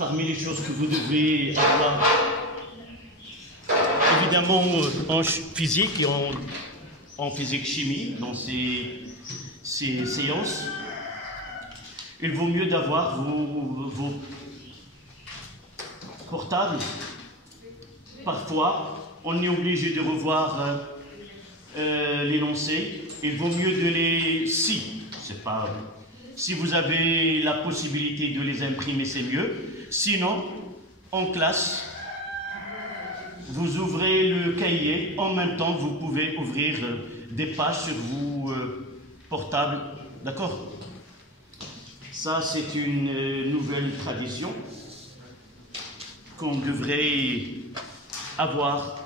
parmi les choses que vous devez avoir, évidemment en physique et en physique-chimie, dans ces séances, il vaut mieux d'avoir vos portables. Parfois, on est obligé de revoir l'énoncé. Il vaut mieux de les... Si vous avez la possibilité de les imprimer, c'est mieux. Sinon, en classe, vous ouvrez le cahier. En même temps, vous pouvez ouvrir des pages sur vos portables. D'accord? Ça, c'est une nouvelle tradition qu'on devrait avoir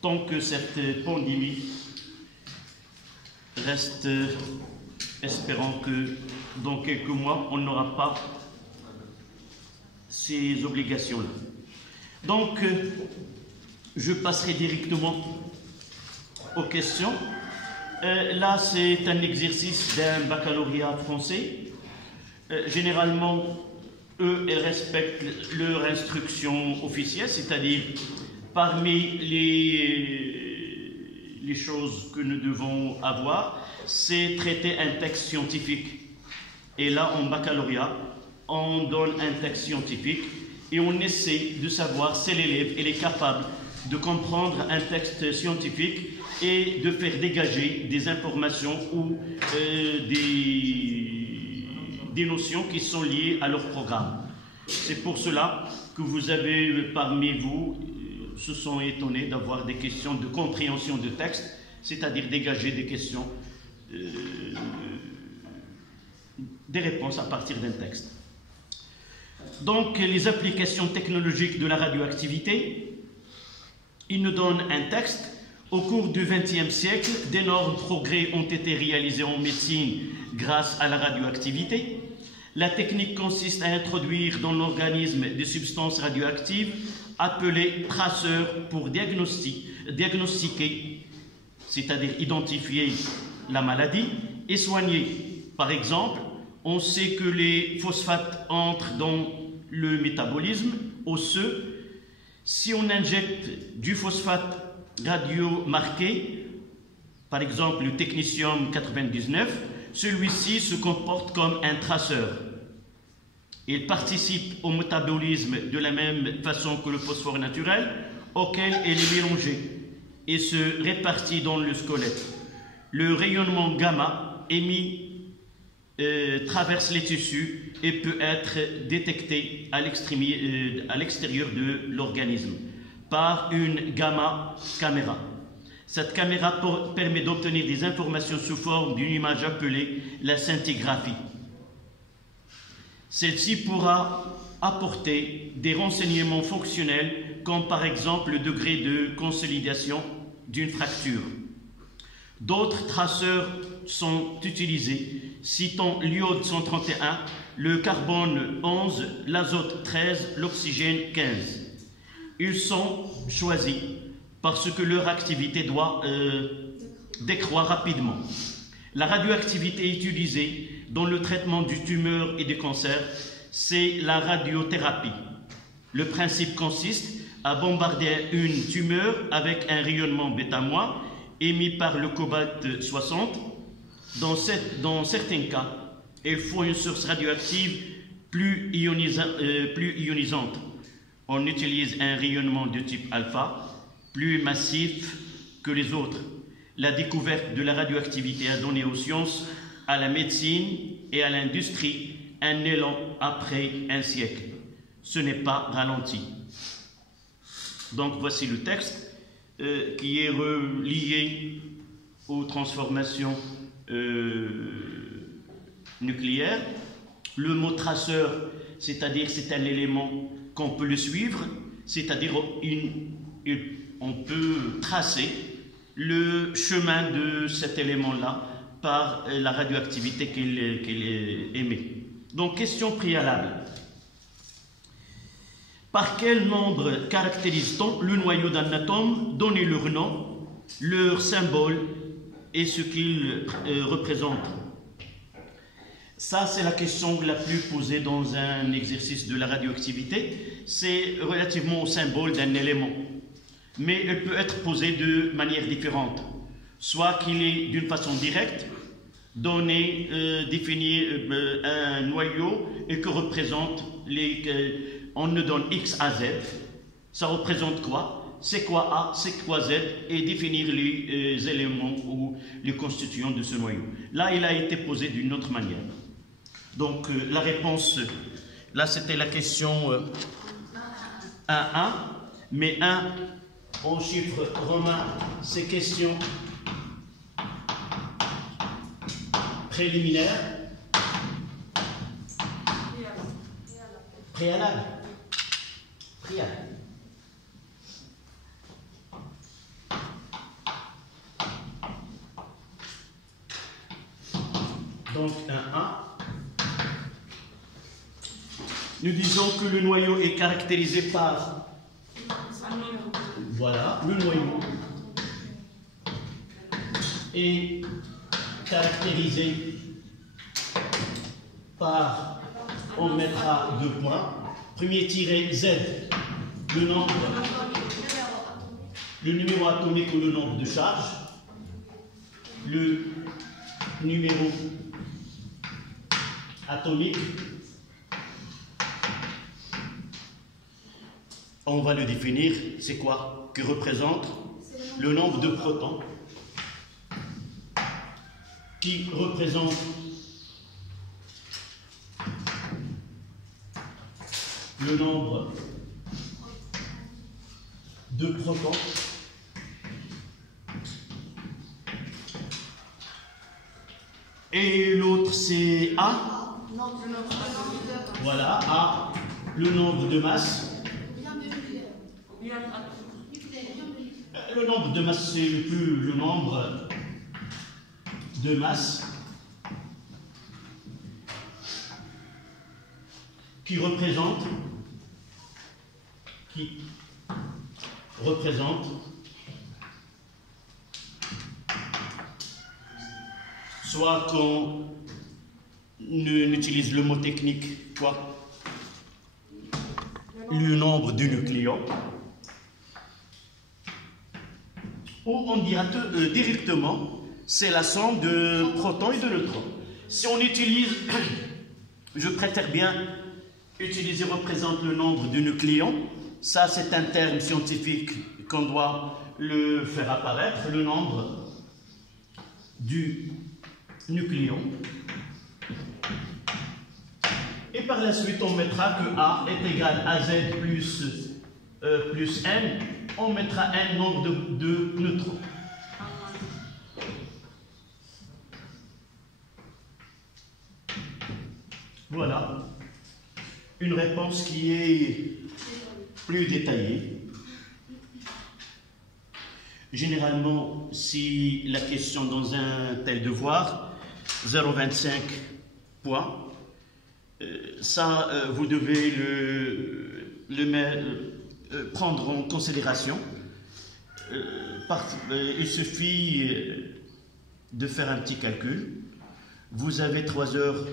tant que cette pandémie reste, espérant que dans quelques mois, on n'aura pas ces obligations-là. Donc, je passerai directement aux questions. Là, c'est un exercice d'un baccalauréat français. Généralement, eux, ils respectent leur instruction officielle, c'est-à-dire parmi les choses que nous devons avoir, c'est traiter un texte scientifique. Et là, en baccalauréat, on donne un texte scientifique et on essaie de savoir si l'élève est capable de comprendre un texte scientifique et de faire dégager des informations ou des notions qui sont liées à leur programme. C'est pour cela que vous avez parmi vous se sont étonnés d'avoir des questions de compréhension de texte, c'est-à-dire dégager des questions, des réponses à partir d'un texte. Donc, les applications technologiques de la radioactivité, ils nous donnent un texte. Au cours du XXe siècle, d'énormes progrès ont été réalisés en médecine grâce à la radioactivité. La technique consiste à introduire dans l'organisme des substances radioactives appelées traceurs pour diagnostiquer, c'est-à-dire identifier la maladie et soigner. Par exemple, on sait que les phosphates entrent dans le métabolisme osseux. Si on injecte du phosphate radiomarqué, par exemple le technetium 99, celui-ci se comporte comme un traceur. Il participe au métabolisme de la même façon que le phosphore naturel, auquel il est mélangé et se répartit dans le squelette. Le rayonnement gamma émis traverse les tissus et peut être détecté à l'extérieur de l'organisme par une gamma caméra. Cette caméra permet d'obtenir des informations sous forme d'une image appelée la scintigraphie. Celle-ci pourra apporter des renseignements fonctionnels comme par exemple le degré de consolidation d'une fracture. D'autres traceurs sont utilisés, citant l'iode 131, le carbone 11, l'azote 13, l'oxygène 15. Ils sont choisis parce que leur activité doit décroître rapidement. La radioactivité utilisée dans le traitement du tumeur et du cancer, c'est la radiothérapie. Le principe consiste à bombarder une tumeur avec un rayonnement bêta- émis par le cobalt 60. Dans certains cas, il faut une source radioactive plus ionisante. On utilise un rayonnement de type alpha, plus massif que les autres. La découverte de la radioactivité a donné aux sciences, à la médecine et à l'industrie un élan après un siècle. Ce n'est pas ralenti. Donc voici le texte qui est relié aux transformations nucléaires. Le mot traceur, c'est-à-dire c'est un élément qu'on peut le suivre, c'est-à-dire on peut tracer le chemin de cet élément-là par la radioactivité qu'il émet. Donc, question préalable. Par quel nombre caractérise-t-on le noyau d'un atome? Donnez leur nom, leur symbole et ce qu'il représente. Ça, c'est la question la plus posée dans un exercice de la radioactivité. C'est relativement au symbole d'un élément. Mais elle peut être posée de manière différente. Soit qu'il est d'une façon directe, définir un noyau et que représente on nous donne X à Z. Ça représente quoi? C'est quoi A, c'est quoi Z, et définir les éléments ou les constituants de ce noyau. Là, il a été posé d'une autre manière. Donc, la réponse, là, c'était la question 1-1, mais 1 en chiffre romain, c'est question préliminaire, préalable. Donc, 1-1. Nous disons que le noyau est caractérisé par, voilà, le noyau est caractérisé par, on mettra 2 points, premier tiré Z, le numéro atomique ou le nombre de charges, le numéro atomique, on va le définir, c'est quoi? Que représente le nombre de protons, qui représente le nombre de protons, et l'autre c'est A, voilà, A, le nombre de masse. Le nombre de masse, c'est le nombre de masse qui représente soit qu'on utilise le mot technique, quoi, le nombre de nucléons, ou on dira directement, c'est la somme de protons et de neutrons. Si on utilise, je préfère bien utiliser représente le nombre de nucléons, ça c'est un terme scientifique qu'on doit le faire apparaître, le nombre du nucléon. Et par la suite, on mettra que A est égal à Z plus N. On mettra N nombre de neutrons. Voilà. Une réponse qui est plus détaillée. Généralement, si la question dans un tel devoir, 0,25 points, ça, vous devez prendre en considération. Il suffit de faire un petit calcul. Vous avez 3 heures,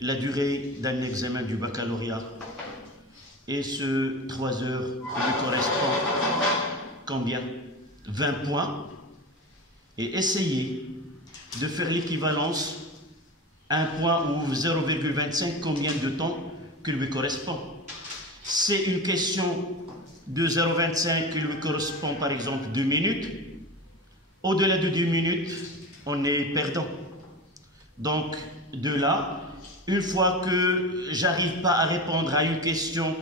la durée d'un examen du baccalauréat, et ce 3 heures lui correspond combien? 20 points. Et essayez de faire l'équivalence. Un point ou 0,25, combien de temps qu'il lui correspond? C'est une question de 0,25 qui lui correspond par exemple 2 minutes. Au-delà de 2 minutes, on est perdant. Donc, de là, une fois que j'arrive pas à répondre à une question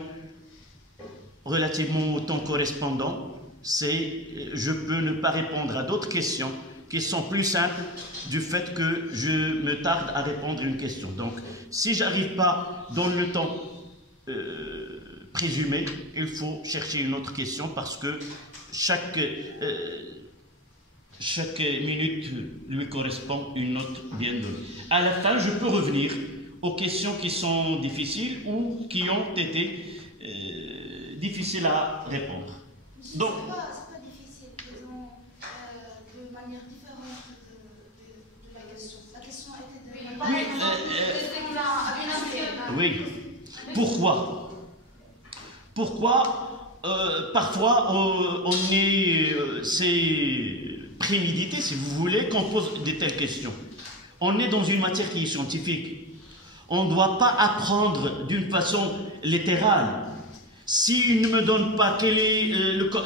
relativement au temps correspondant, je peux ne pas répondre à d'autres questions qui sont plus simples du fait que je me tarde à répondre à une question. Donc, si je n'arrive pas dans le temps présumé, il faut chercher une autre question parce que chaque minute lui correspond une note bien donnée. À la fin, je peux revenir aux questions qui sont difficiles ou qui ont été difficiles à répondre. Donc, c'est pas difficile, disons, de manière différente de la question. La question a été donnée Oui. Pourquoi? Pourquoi parfois c'est prémédité, si vous voulez, qu'on pose de telles questions. On est dans une matière qui est scientifique. On ne doit pas apprendre d'une façon littérale. S'il ne me donne pas quelle est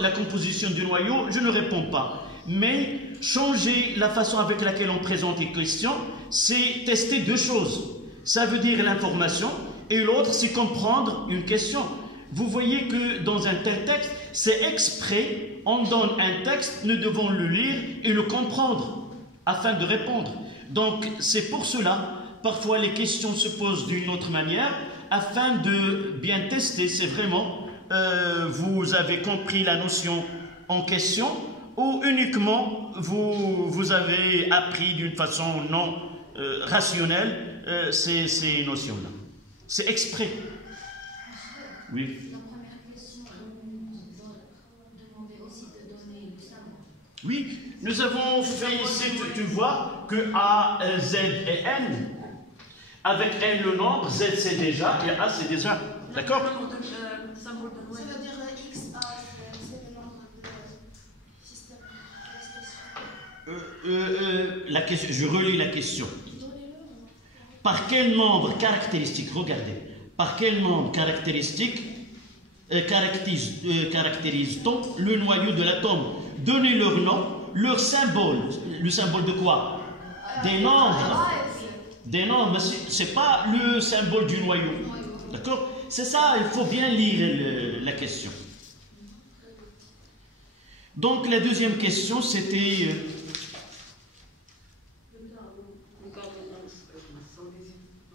la composition du noyau, je ne réponds pas. Mais changer la façon avec laquelle on présente les questions, c'est tester deux choses. Ça veut dire l'information, et l'autre, c'est comprendre une question. Vous voyez que dans un tel texte, c'est exprès, on donne un texte, nous devons le lire et le comprendre afin de répondre. Donc, c'est pour cela, parfois les questions se posent d'une autre manière, afin de bien tester, c'est vraiment, vous avez compris la notion en question, ou uniquement vous avez appris d'une façon non rationnelle ces notions-là. C'est exprès. Oui. La première question, demandait aussi de donner le symbole. Oui, nous avons fait ici, tu vois, que A, Z et N, avec N le nombre, Z c'est déjà, et A c'est déjà. D'accord? Ça veut dire X, A, c'est le nombre de système de La question, je relis la question. Par quel nombre caractéristique, regardez, par quel nombre caractéristique caractérise-t-on le noyau de l'atome? Donnez leur nom, leur symbole. Le symbole de quoi? Des nombres. Des nombres, ce n'est pas le symbole du noyau. D'accord? C'est ça, il faut bien lire la question. Donc la deuxième question, c'était...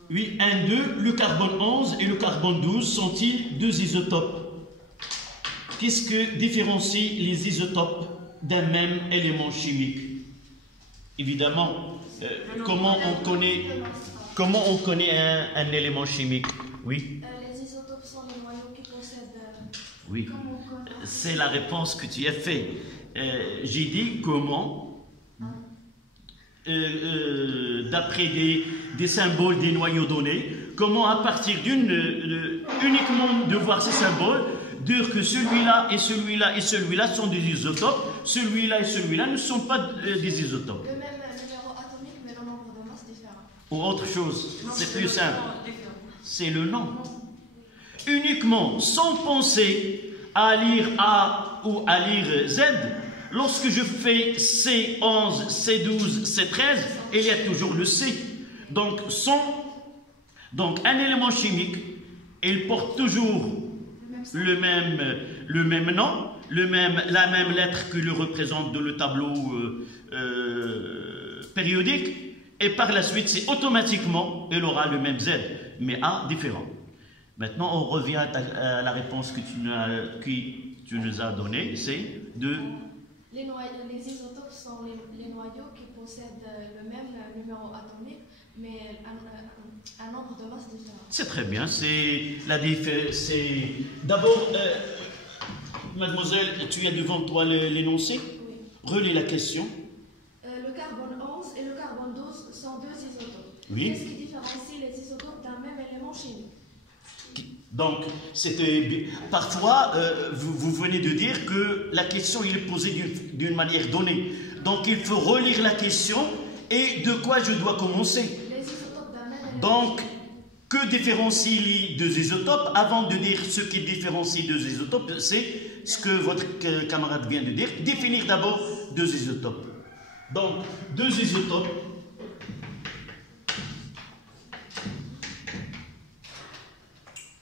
Oui, 1, 2, le carbone 11 et le carbone 12 sont-ils deux isotopes? Qu'est-ce que différencie les isotopes d'un même élément chimique? Évidemment, comment on connaît un élément chimique? Oui. Les isotopes sont les noyaux qui possèdent... Oui, c'est la réponse que tu as faite. J'ai dit comment... d'après des symboles, des noyaux donnés, comment à partir uniquement de voir ces symboles, dire que celui-là et celui-là et celui-là sont des isotopes, celui-là et celui-là ne sont pas des isotopes. Le même numéro atomique, mais le nombre de masses différent. Ou autre chose, c'est plus simple. C'est le nom. Uniquement, sans penser à lire A ou à lire Z, lorsque je fais C11, C12, C13, il y a toujours le C. Donc un élément chimique, il porte toujours le même nom, la même lettre que le représente dans le tableau périodique, et par la suite, c'est automatiquement, il aura le même Z, mais A différent. Maintenant, on revient à la réponse que tu nous as donnée, c'est de... Les isotopes sont les noyaux qui possèdent le même numéro atomique, mais un nombre de masses différent. C'est très bien. D'abord, mademoiselle, tu as devant toi l'énoncé? Oui. Relis la question. Le carbone 11 et le carbone 12 sont deux isotopes. Oui. Qu'est-ce qui différencie les isotopes d'un même élément chimique? Donc, parfois, vous venez de dire que la question il est posée d'une manière donnée. Donc, il faut relire la question et de quoi je dois commencer. Les isotopes d'un même élément. Donc, que différencie les deux isotopes? Avant de dire ce qui différencie deux isotopes, c'est ce que votre camarade vient de dire. Définir d'abord deux isotopes. Donc, deux isotopes.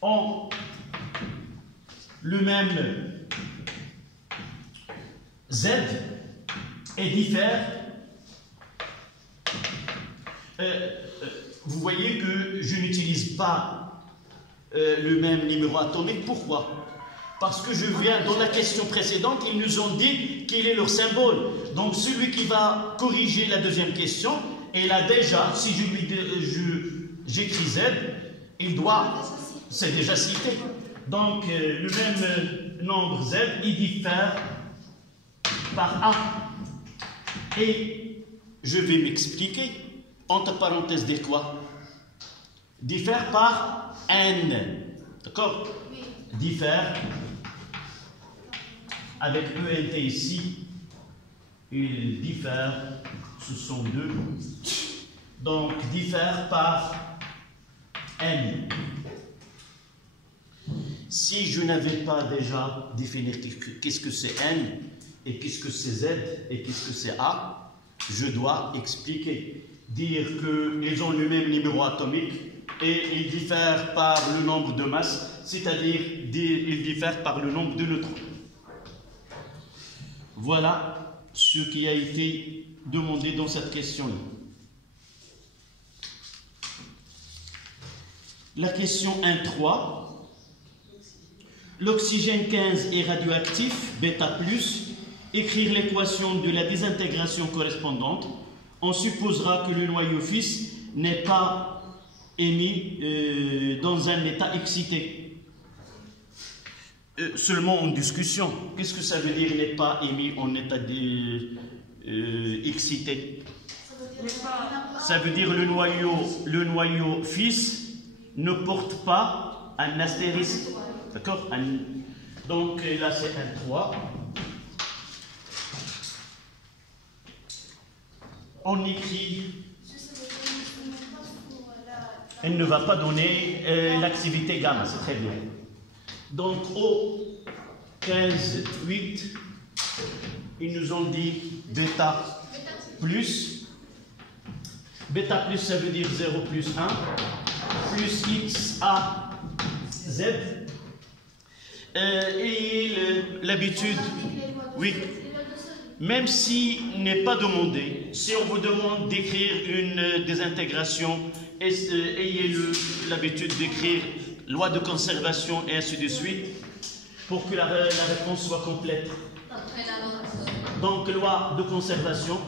Ont le même Z et diffèrent. Vous voyez que je n'utilise pas le même numéro atomique. Pourquoi? Parce que je viens, dans la question précédente, ils nous ont dit quel est leur symbole. Donc celui qui va corriger la deuxième question, et là déjà, si j'écris Z, il doit... C'est déjà cité. Donc, le même nombre Z, il diffère par A. Et je vais m'expliquer. Entre parenthèses, dire quoi? diffère par n. D'accord? Oui. Diffère avec ENT ici. Il diffère, ce sont deux. Donc, diffère par n. Si je n'avais pas déjà défini qu'est-ce que c'est n, et qu'est-ce que c'est z, et qu'est-ce que c'est a, je dois expliquer. Dire qu'ils ont le même numéro atomique et ils diffèrent par le nombre de masses, c'est-à-dire ils diffèrent par le nombre de neutrons. Voilà ce qui a été demandé dans cette question-là. La question 1.3. L'oxygène 15 est radioactif, bêta+. Écrire l'équation de la désintégration correspondante. On supposera que le noyau fils n'est pas émis dans un état excité. Seulement en discussion. Qu'est-ce que ça veut dire n'est pas émis en état excité? Ça veut dire le noyau fils ne porte pas un astérisque. D'accord? Donc là c'est un 3. On écrit. Elle ne va pas donner l'activité gamma, c'est très bien. Donc au 15, 8, ils nous ont dit bêta plus. Bêta plus, ça veut dire 0 plus 1, plus x, a, z. Et l'habitude, oui, même si n'est pas demandé, si on vous demande d'écrire une désintégration, ayez l'habitude d'écrire loi de conservation et ainsi de suite, pour que la réponse soit complète. Donc, loi de conservation.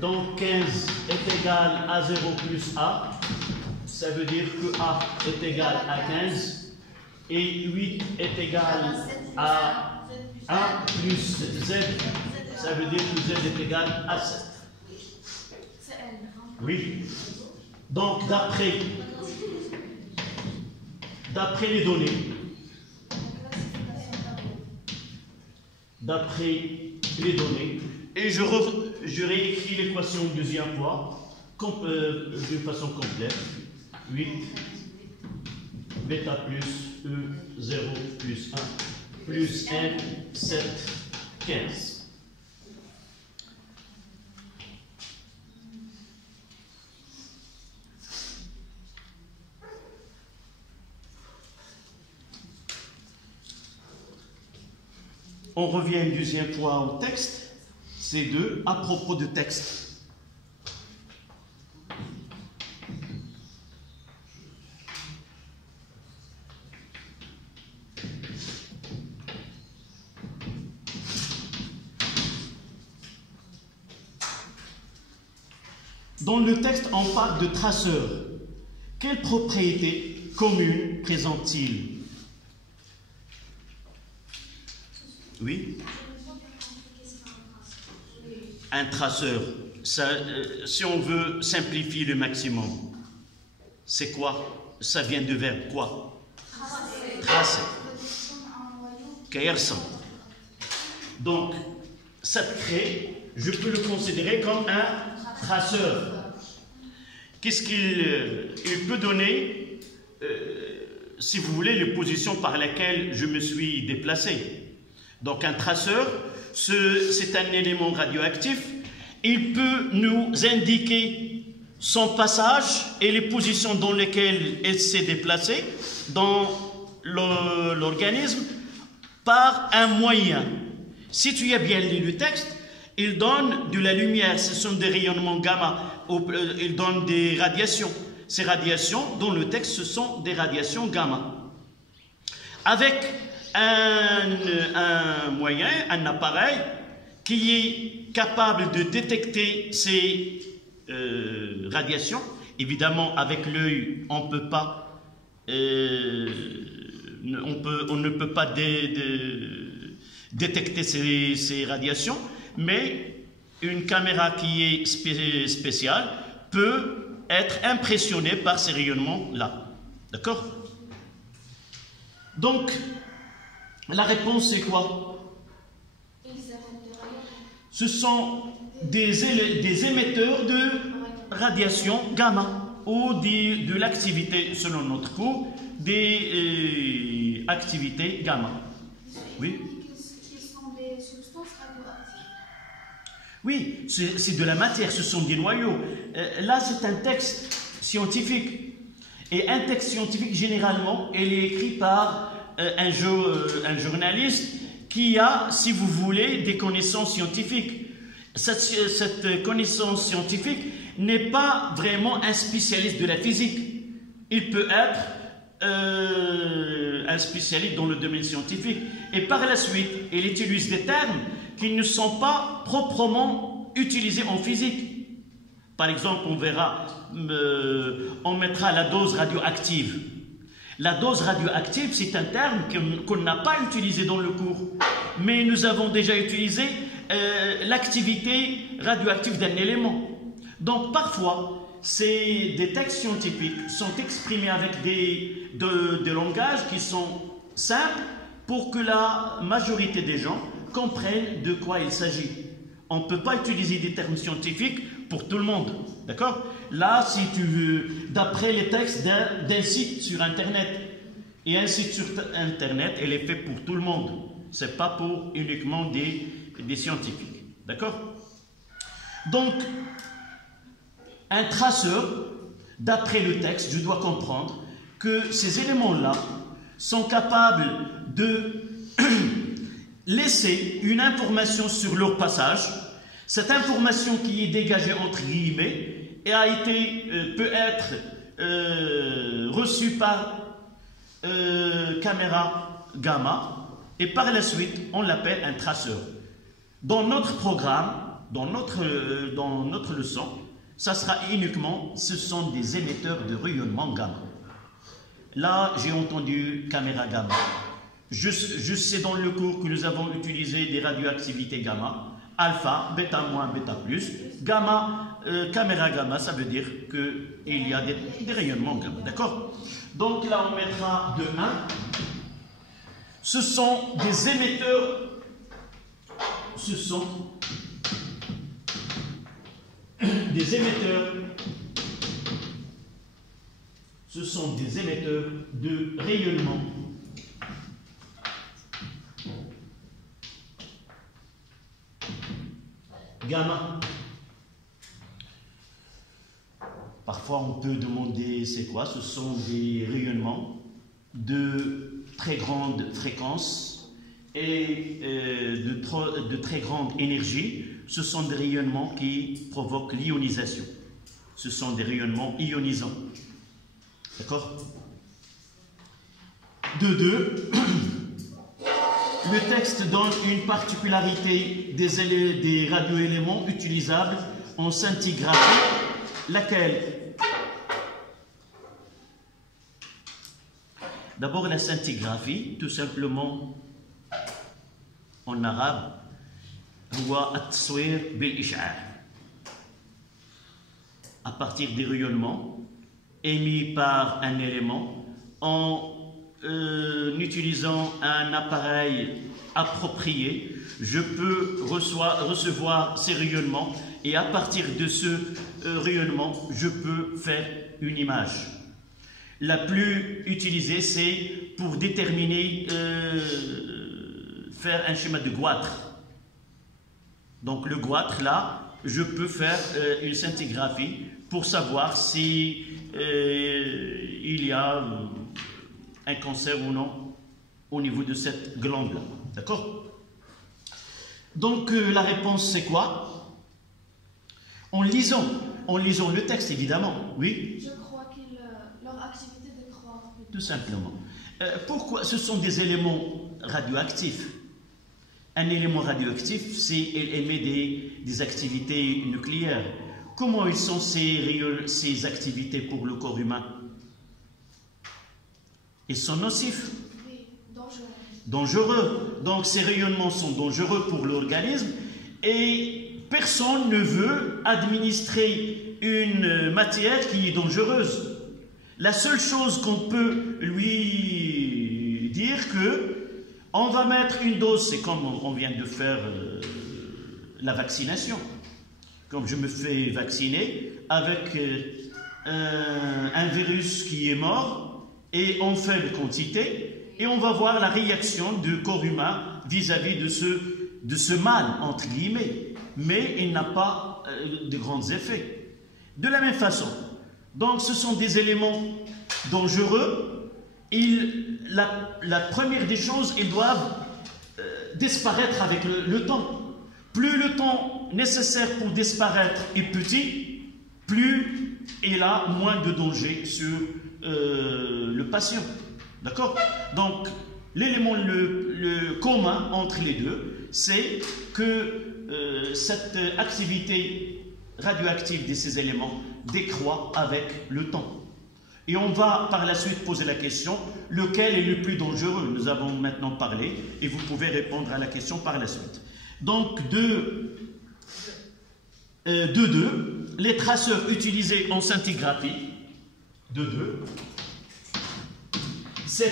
Donc 15 est égal à 0 plus A, ça veut dire que A est égal à 15, et 8 est égal à 1 plus Z, ça veut dire que Z est égal à 7. Oui. Donc d'après les données, et je réécris l'équation une deuxième fois, de façon complète. 8, bêta plus E, 0 plus 1, plus N, 7, 15. On revient une deuxième fois au texte. C2, à propos de texte. Dans le texte, on parle de traceur. Quelles propriétés communes présente-t-il? Oui. Un traceur, ça, si on veut simplifier le maximum, c'est quoi? Ça vient de verbe quoi? Tracer. Kayersan. Donc, cette craie, je peux le considérer comme un traceur. Qu'est-ce qu'il peut donner, si vous voulez, les positions par lesquelles je me suis déplacé? Donc, un traceur, c'est un élément radioactif. Il peut nous indiquer son passage et les positions dans lesquelles il s'est déplacé dans l'organisme par un moyen. Si tu as bien lu le texte, il donne de la lumière, ce sont des rayonnements gamma, il donne des radiations. Ces radiations, dans le texte, ce sont des radiations gamma. Avec un moyen, un appareil qui est capable de détecter ces radiations. Évidemment, avec l'œil, on peut pas, on ne peut pas détecter ces radiations, mais une caméra qui est spéciale peut être impressionnée par ces rayonnements-là. D'accord? Donc, la réponse c'est quoi? Ce sont des émetteurs de radiation gamma ou de l'activité, selon notre cours, des activités gamma. Oui? Sont des substances radioactives. Oui, c'est de la matière, ce sont des noyaux. Là, c'est un texte scientifique. Et un texte scientifique, généralement, il est écrit par un journaliste qui a, si vous voulez, des connaissances scientifiques. Cette connaissance scientifique n'est pas vraiment un spécialiste de la physique. Il peut être un spécialiste dans le domaine scientifique. Et par la suite, il utilise des termes qui ne sont pas proprement utilisés en physique. Par exemple, on verra, on mettra la dose radioactive. La dose radioactive, c'est un terme qu'on n'a pas utilisé dans le cours. Mais nous avons déjà utilisé l'activité radioactive d'un élément. Donc parfois, des textes scientifiques sont exprimés avec des langages qui sont simples pour que la majorité des gens comprennent de quoi il s'agit. On ne peut pas utiliser des termes scientifiques pour tout le monde. D'accord? Là, si tu veux, d'après les textes d'un site sur Internet, et un site sur Internet, il est fait pour tout le monde. Ce n'est pas pour uniquement des scientifiques. D'accord? Donc, un traceur, d'après le texte, je dois comprendre que ces éléments-là sont capables de laisser une information sur leur passage. Cette information qui est dégagée entre guillemets et peut être reçue par caméra gamma, et par la suite on l'appelle un traceur. Dans notre programme, dans notre leçon, ça sera uniquement, ce sont des émetteurs de rayonnement gamma. Là, j'ai entendu caméra gamma. Je sais dans le cours que nous avons utilisé des radioactivités gamma, alpha, bêta moins, bêta plus, gamma, caméra gamma, ça veut dire qu'il y a des rayonnements gamma, d'accord? Donc là, on mettra de 1. Ce sont des émetteurs, ce sont des émetteurs de rayonnement gamma. Parfois on peut demander c'est quoi? Ce sont des rayonnements de très grande fréquence et de très grande énergie. Ce sont des rayonnements qui provoquent l'ionisation. Ce sont des rayonnements ionisants. D'accord? De 2, le texte donne une particularité des radioéléments utilisables en scintigraphie, laquelle? D'abord la scintigraphie, tout simplement en arabe, huwa at-taswir bil-ish'ar, à partir des rayonnements émis par un élément en utilisant un appareil approprié, je peux recevoir ces rayonnements et à partir de ce rayonnement, je peux faire une image. La plus utilisée, c'est pour déterminer, faire un schéma de goitre. Donc le goitre, là, je peux faire une scintigraphie pour savoir si il y a un cancer ou non au niveau de cette glande-là. D'accord? Donc la réponse c'est quoi? En lisant le texte évidemment, oui? Je crois que leur activité décroît. Tout simplement. Pourquoi? Ce sont des éléments radioactifs. Un élément radioactif, il émet des activités nucléaires. Comment ils sont ces activités pour le corps humain? Ils sont nocifs. Oui, dangereux. Dangereux. Donc ces rayonnements sont dangereux pour l'organisme et personne ne veut administrer une matière qui est dangereuse. La seule chose qu'on peut lui dire que on va mettre une dose, c'est comme on vient de faire la vaccination. Comme je me fais vacciner avec un virus qui est mort et en faible quantité, et on va voir la réaction du corps humain vis-à-vis de ce mal, entre guillemets. Mais il n'a pas de grands effets. De la même façon, donc ce sont des éléments dangereux. La première des choses, ils doivent disparaître avec le temps. Plus le temps nécessaire pour disparaître est petit, plus il a moins de danger sur le patient. D'accord? Donc, l'élément le commun entre les deux, c'est que cette activité radioactive de ces éléments décroît avec le temps. Et on va par la suite poser la question, lequel est le plus dangereux? Nous avons maintenant parlé et vous pouvez répondre à la question par la suite. Donc, de 2, les traceurs utilisés en scintigraphie, de 2, ces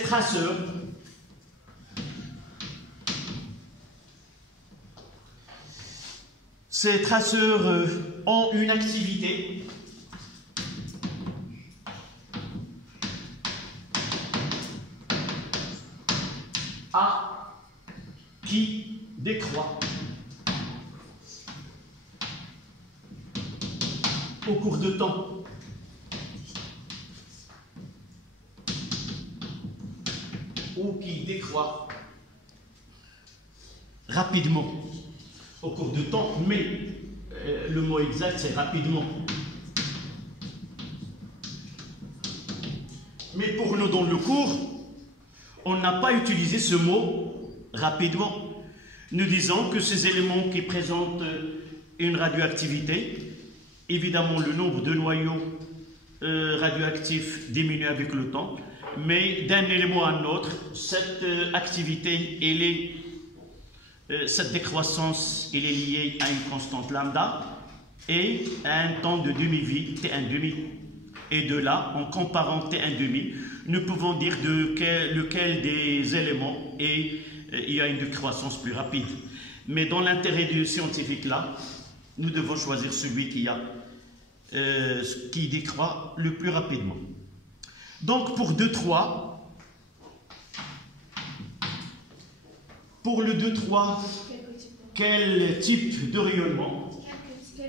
traceurs ont une activité A qui décroît au cours de temps. Ou qui décroît rapidement au cours de temps, mais le mot exact c'est rapidement. Mais pour nous dans le cours, on n'a pas utilisé ce mot rapidement. Nous disons que ces éléments qui présentent une radioactivité, évidemment le nombre de noyaux radioactifs diminue avec le temps, mais d'un élément à un autre, cette activité, cette décroissance, elle est liée à une constante lambda et à un temps de demi-vie, T1,5. Et de là, en comparant T1,5, nous pouvons dire lequel des éléments il y a une décroissance plus rapide. Mais dans l'intérêt du scientifique là, nous devons choisir celui qui décroît le plus rapidement. Donc pour 2,3, pour le 2,3, quel type de rayonnement?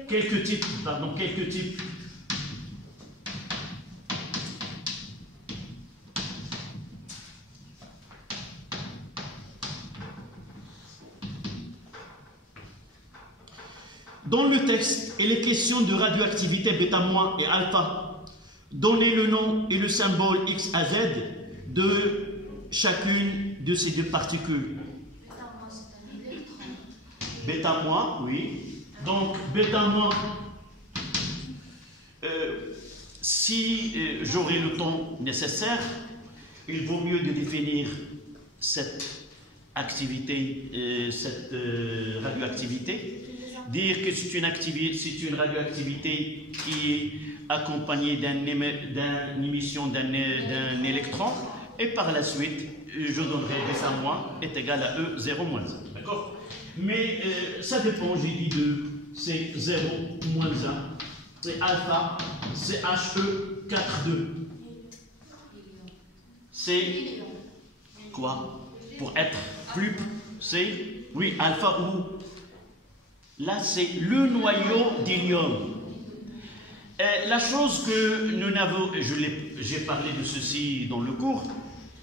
Quelques types. Dans le texte, il est question de radioactivité β- et alpha. Donnez le nom et le symbole X à Z de chacune de ces deux particules. β-, oui. Donc, β-, si j'aurai le temps nécessaire, il vaut mieux de définir cette activité, cette radioactivité. Dire que c'est une radioactivité qui est accompagnée d'une émission d'un électron, et par la suite, je donnerai β- est égal à E 0 - 1. D'accord? Mais ça dépend, j'ai dit c'est 0 - 1, c'est alpha, c'est He 4,2. C'est quoi? Pour être plus, c'est, oui, alpha ou. Là, c'est le noyau d'hélium. La chose que nous n'avons, j'ai parlé de ceci dans le cours,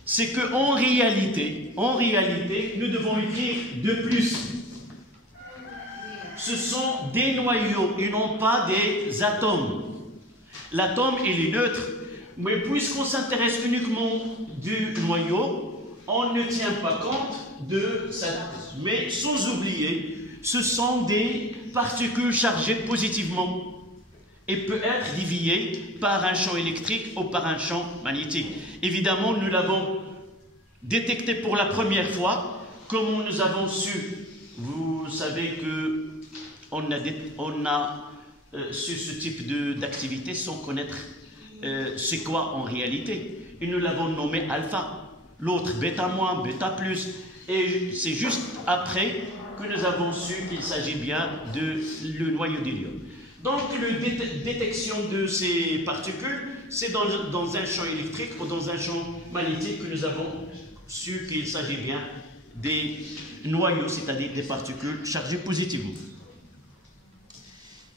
c'est qu'en réalité, nous devons écrire de plus. Ce sont des noyaux et non pas des atomes. L'atome, il est neutre, mais puisqu'on s'intéresse uniquement du noyau, on ne tient pas compte de ça. Mais sans oublier, ce sont des particules chargées positivement et peut être déviées par un champ électrique ou par un champ magnétique. Évidemment, nous l'avons détecté pour la première fois. Comment nous avons su? Vous savez que on a ce type d'activité sans connaître c'est quoi en réalité. Et nous l'avons nommé alpha, l'autre bêta moins, bêta plus. Et c'est juste après que nous avons su qu'il s'agit bien de le noyau d'hélium. Donc, la détection de ces particules, c'est dans un champ électrique ou dans un champ magnétique que nous avons su qu'il s'agit bien des noyaux, c'est-à-dire des particules chargées positivement.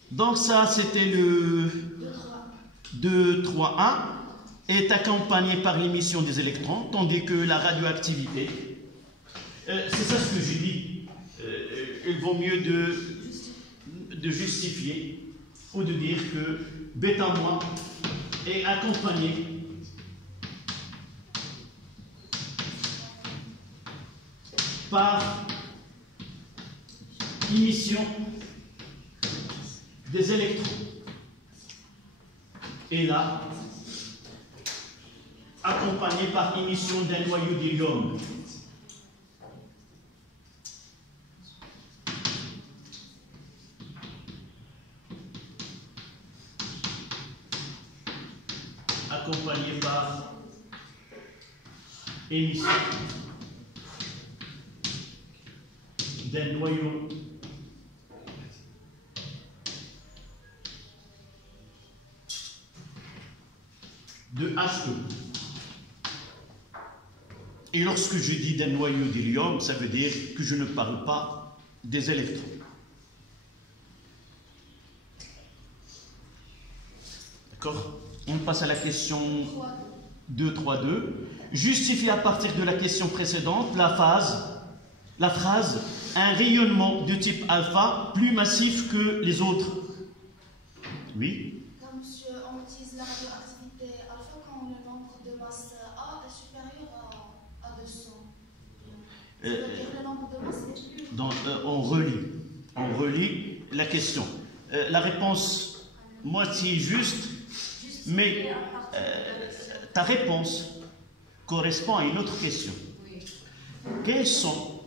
Donc ça, c'était le 2,3,1 est accompagné par l'émission des électrons, tandis que la radioactivité, c'est ça ce que j'ai dit, il vaut mieux de justifier ou de dire que bêta- est accompagné par émission des électrons. Et là, accompagné par émission d'un noyau d'hélium. Accompagné par émission d'un noyau de HE. Et lorsque je dis d'un noyau d'hélium, ça veut dire que je ne parle pas des électrons. D'accord? On passe à la question 2.3.2. Justifie à partir de la question précédente la phrase un rayonnement de type alpha plus massif que les autres. Oui? Comme on utilise la radioactivité alpha quand le nombre de masse A est supérieur à 200. Ça veut dire que le nombre de masse est plus... On relit la question. La réponse moitié juste, mais ta réponse correspond à une autre question. Quels sont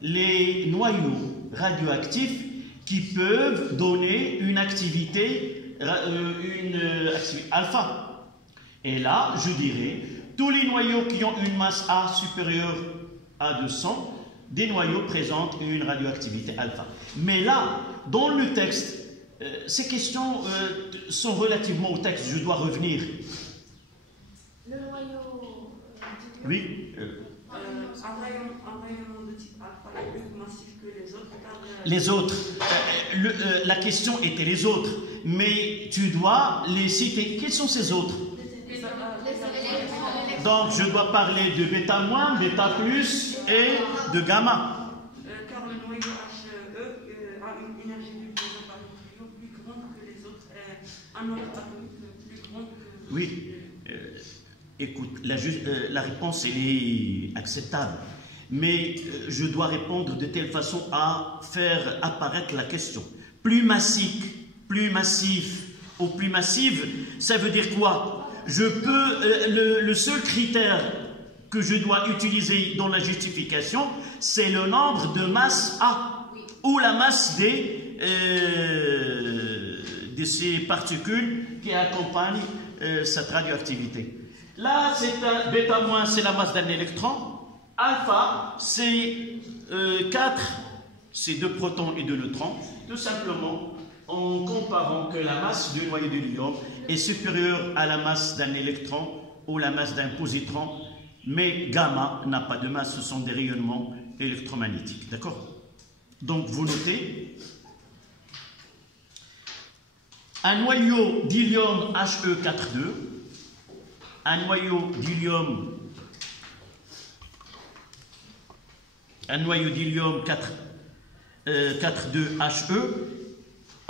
les noyaux radioactifs qui peuvent donner une activité alpha? Et là, je dirais, tous les noyaux qui ont une masse A supérieure à 200, des noyaux présentent une radioactivité alpha. Mais là, dans le texte, ces questions sont relativement au texte, je dois revenir. Le noyau... Oui. Un rayonnement de type alpha est plus massif que les autres. Les autres. La question était les autres, mais tu dois les citer. Quels sont ces autres? Donc je dois parler de bêta moins, bêta plus et de gamma. Car le noyau HE a une énergie du boson par neutrino plus grande que les autres, un autre atomique plus grand que... Oui. Écoute, la réponse elle est acceptable, mais je dois répondre de telle façon à faire apparaître la question. Plus massif ou plus massive, ça veut dire quoi? Je peux, le seul critère que je dois utiliser dans la justification, c'est le nombre de masse A, ou la masse de ces particules qui accompagnent cette radioactivité. Là, c'est un bêta-, c'est la masse d'un électron. Alpha, c'est 4, c'est 2 protons et 2 neutrons. Tout simplement en comparant que la masse du noyau d'hélium est supérieure à la masse d'un électron ou la masse d'un positron. Mais gamma n'a pas de masse, ce sont des rayonnements électromagnétiques. D'accord? Donc, vous notez. Un noyau d'hélium He4,2. Un noyau d'hélium 4,2 He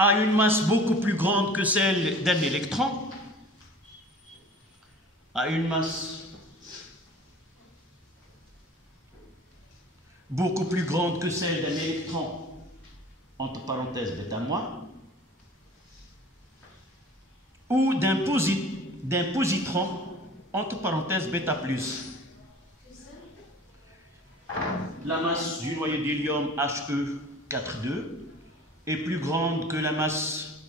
a une masse beaucoup plus grande que celle d'un électron, a une masse beaucoup plus grande que celle d'un électron, entre parenthèses bêta-, ou d'un positron, entre parenthèses bêta plus. La masse du noyau d'hélium He4,2 est plus grande que la masse,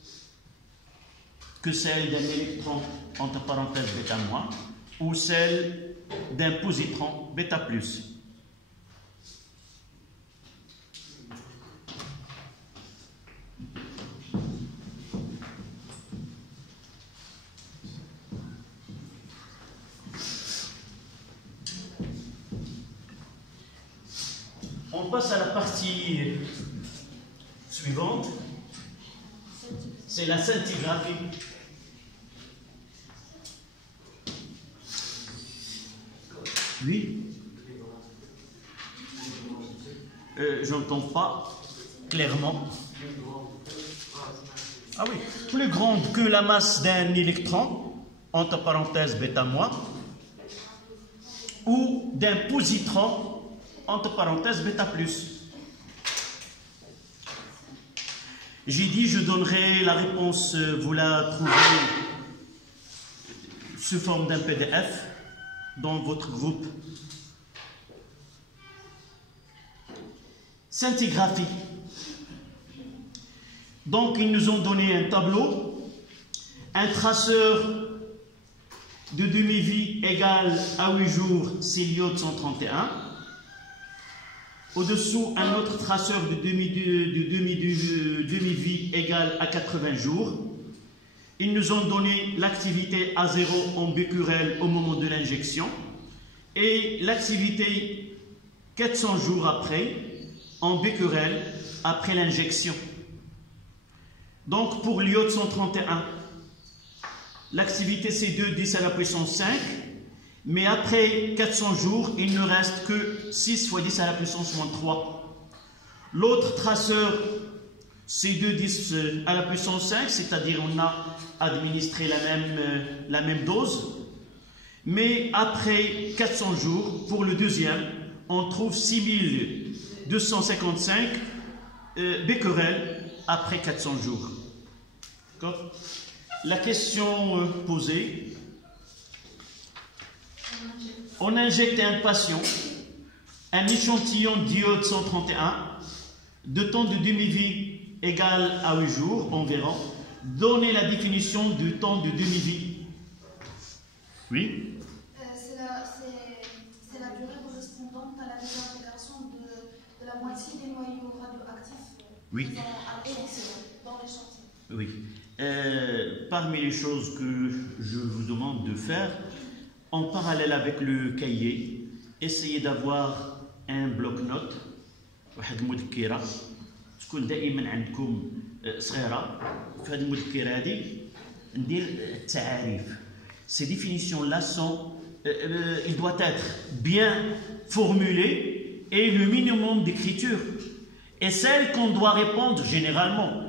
que celle d'un électron, entre parenthèses bêta moins, ou celle d'un positron bêta plus. On passe à la partie suivante, c'est la scintigraphie. Oui. J'entends pas clairement. Ah oui, plus grande que la masse d'un électron, entre parenthèses bêta moins, ou d'un positron, entre parenthèses bêta plus. J'ai dit je donnerai la réponse, vous la trouvez sous forme d'un PDF dans votre groupe. Scintigraphie. Donc ils nous ont donné un tableau, un traceur de demi-vie égale à 8 jours, c'est l'iode 131. Au-dessous, un autre traceur de demi-vie égale à 80 jours. Ils nous ont donné l'activité A0 en becquerel au moment de l'injection et l'activité 400 jours après en becquerel après l'injection. Donc pour l'iode 131, l'activité c'est 2 10 à la puissance 5. Mais après 400 jours, il ne reste que 6 fois 10 à la puissance moins 3. L'autre traceur, c'est 2 10 à la puissance 5, c'est-à-dire on a administré la même dose. Mais après 400 jours, pour le deuxième, on trouve 6255 becquerels après 400 jours. D'accord ? La question posée... On injecte à un patient un échantillon d'iode 131 de temps de demi-vie égal à 8 jours environ. Donnez la définition du temps de demi-vie. Oui. C'est la durée correspondante à la désintégration de la moitié des noyaux radioactifs dans l'échantillon. Oui. Parmi les choses que je vous demande de faire, en parallèle avec le cahier, essayez d'avoir un bloc-notes, واحد المذكرة تكون دائما عندكم صغيرة. في هذه المذكرة هذه ندير التعاريف. Ces définitions-là sont, il doit être bien formulé et le minimum d'écriture. Et celles qu'on doit répondre généralement,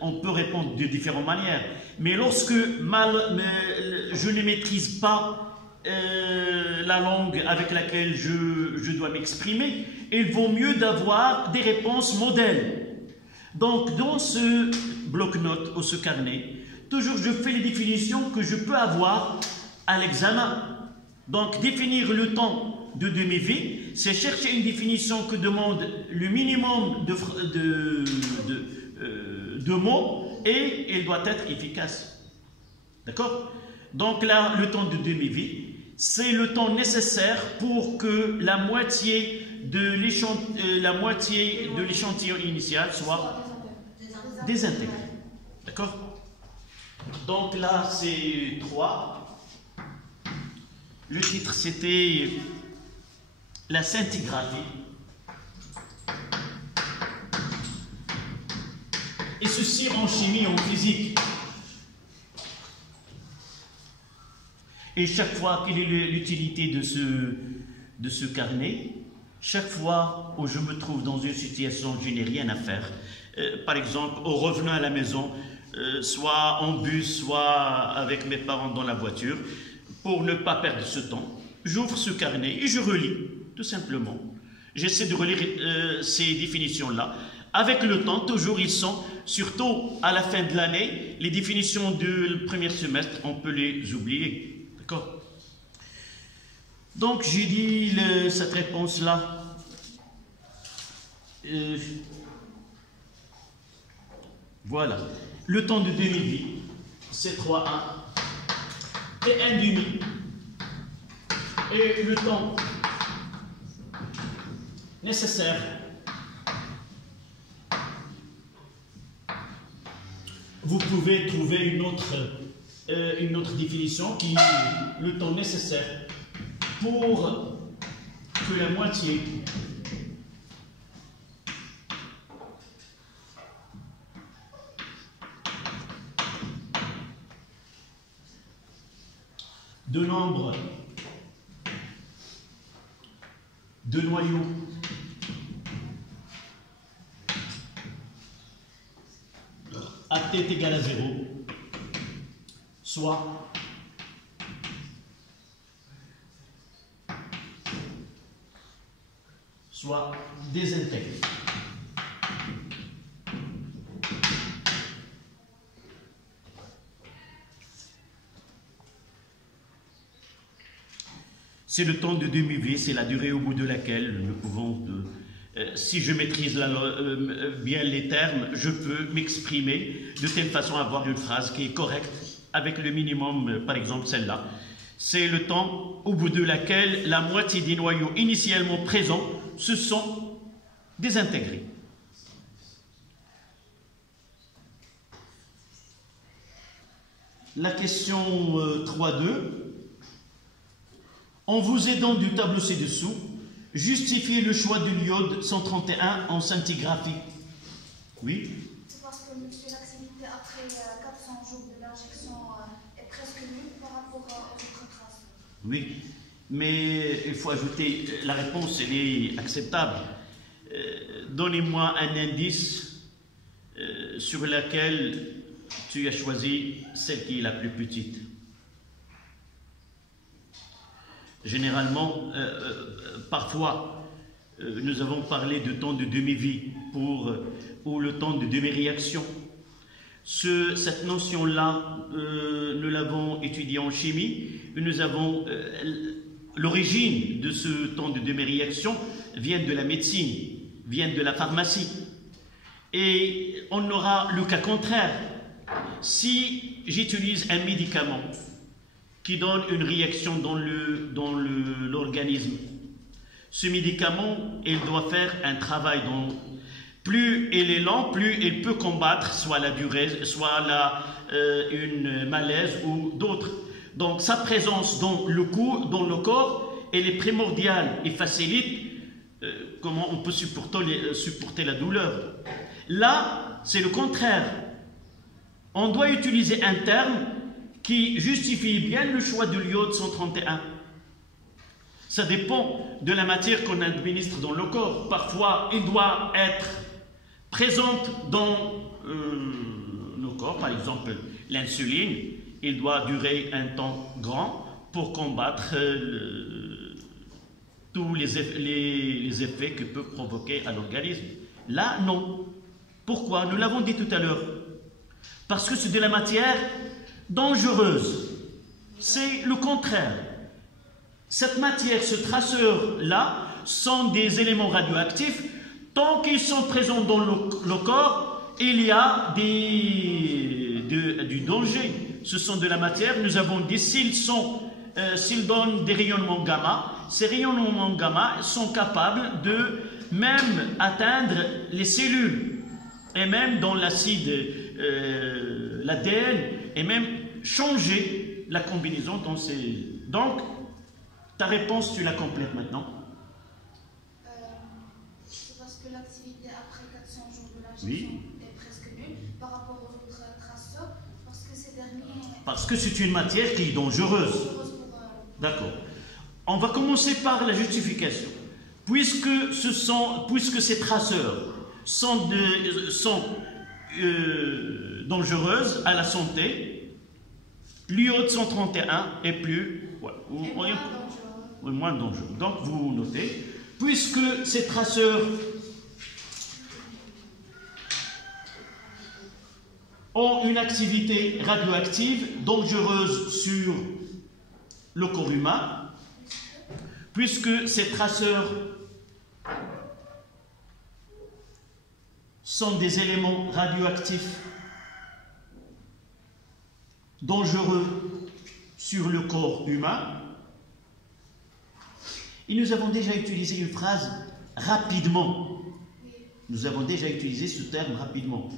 on peut répondre de différentes manières. Mais lorsque je ne maîtrise pas la langue avec laquelle je dois m'exprimer, il vaut mieux d'avoir des réponses modèles. Donc dans ce bloc-notes ou ce carnet, toujours je fais les définitions que je peux avoir à l'examen. Donc définir le temps de demi-vie, c'est chercher une définition que demande le minimum de mots et il doit être efficace. D'accord? Donc là, le temps de demi-vie, c'est le temps nécessaire pour que la moitié de l'échantillon initial soit désintégrée. D'accord? Donc là, c'est 3. Le titre, c'était la scintigraphie. Et ceci en chimie, en physique. Et chaque fois, quelle est l'utilité de ce carnet? Chaque fois où je me trouve dans une situation où je n'ai rien à faire, par exemple, au revenant à la maison, soit en bus, soit avec mes parents dans la voiture, pour ne pas perdre ce temps, j'ouvre ce carnet et je relis, tout simplement. J'essaie de relire ces définitions-là. Avec le temps, toujours ils sont, surtout à la fin de l'année, les définitions du premier semestre, on peut les oublier. D'accord? Donc j'ai dit cette réponse-là. Voilà. Le temps de demi-vie, c'est 3A. Et 1 demi. Et le temps nécessaire vous pouvez trouver une autre définition qui est le temps nécessaire pour que la moitié de nombre de noyaux à t est égal à 0 soit désintégré. C'est le temps de demi-vie, c'est la durée au bout de laquelle nous pouvons, si je maîtrise bien les termes, je peux m'exprimer de telle façon à avoir une phrase qui est correcte avec le minimum, par exemple celle-là. C'est le temps au bout de laquelle la moitié des noyaux initialement présents se sont désintégrés. La question 3.2. En vous aidant du tableau ci-dessous, justifiez le choix de l'iode 131 en scintigraphie. Oui? C'est parce que l'activité après 400 jours de l'injection est presque nulle par rapport aux autres traces. Oui, mais il faut ajouter, la réponse elle est acceptable. Donnez-moi un indice sur laquelle tu as choisi celle qui est la plus petite. Généralement, parfois, nous avons parlé de temps de demi-vie ou le temps de demi-réaction. Cette notion-là, nous l'avons étudiée en chimie. Nous avons l'origine de ce temps de demi-réaction vient de la médecine, vient de la pharmacie. Et on aura le cas contraire. Si j'utilise un médicament qui donne une réaction dans l'organisme. Ce médicament, il doit faire un travail. Plus il est lent, plus il peut combattre soit la durée, soit une malaise ou d'autres. Donc sa présence dans le corps, elle est primordiale et facilite comment on peut supporter la douleur. Là, c'est le contraire. On doit utiliser un terme qui justifie bien le choix de l'iode 131. Ça dépend de la matière qu'on administre dans le corps. Parfois, il doit être présente dans nos corps. Par exemple, l'insuline, il doit durer un temps grand pour combattre tous les effets que peut provoquer à l'organisme. Là, non. Pourquoi? Nous l'avons dit tout à l'heure. Parce que c'est de la matière dangereuse. C'est le contraire. Cette matière, ce traceur-là, sont des éléments radioactifs. Tant qu'ils sont présents dans le corps, il y a du danger. Ce sont de la matière. Nous avons dit s'ils donnent des rayonnements gamma, ces rayonnements gamma sont capables de même atteindre les cellules et même dans l'acide, l'ADN, et même changer la combinaison dans ces... Donc, ta réponse, tu la complètes maintenant. C'est parce que l'activité après 400 jours de l'injection est presque nulle par rapport aux autres traceurs, parce que ces derniers... Parce que c'est une matière qui est dangereuse. D'accord. On va commencer par la justification. Puisque ces traceurs sont dangereuses à la santé, l'iode 131 est moins dangereux. Donc vous notez, puisque ces traceurs ont une activité radioactive dangereuse sur le corps humain, puisque ces traceurs sont des éléments radioactifs dangereux sur le corps humain. Et nous avons déjà utilisé une phrase rapidement. Nous avons déjà utilisé ce terme rapidement.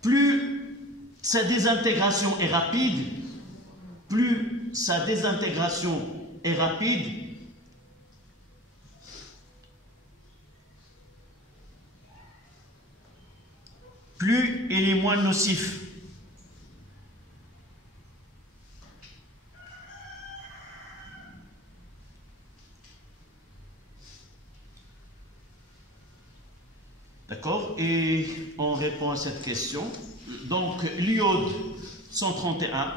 Plus sa désintégration est rapide, plus il est moins nocif. D'accord? Et on répond à cette question. Donc, l'iode 131.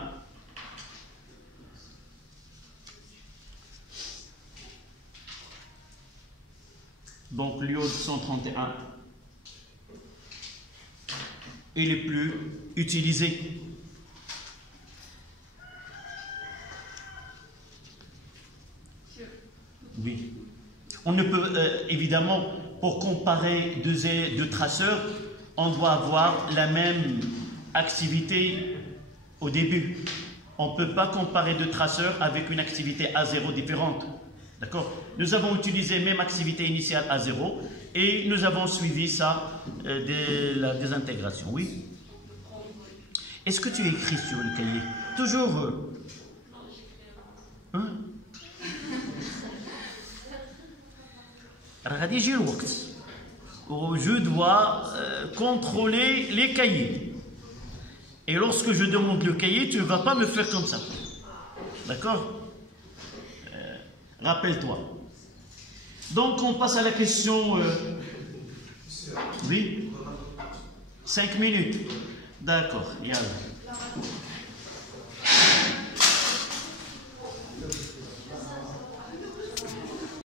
Donc, l'iode 131 est le plus utilisé. Oui. On ne peut, évidemment, pour comparer deux traceurs, on doit avoir la même activité au début. On ne peut pas comparer deux traceurs avec une activité A0 différente. D'accord? Nous avons utilisé la même activité initiale A0 et nous avons suivi ça de la désintégration. Oui? Est-ce que tu écris sur le cahier? Toujours. Hein? Je dois contrôler les cahiers. Et lorsque je demande le cahier, tu ne vas pas me faire comme ça. D'accord? Rappelle-toi. Donc, on passe à la question... Oui? 5 minutes. D'accord. Yalla.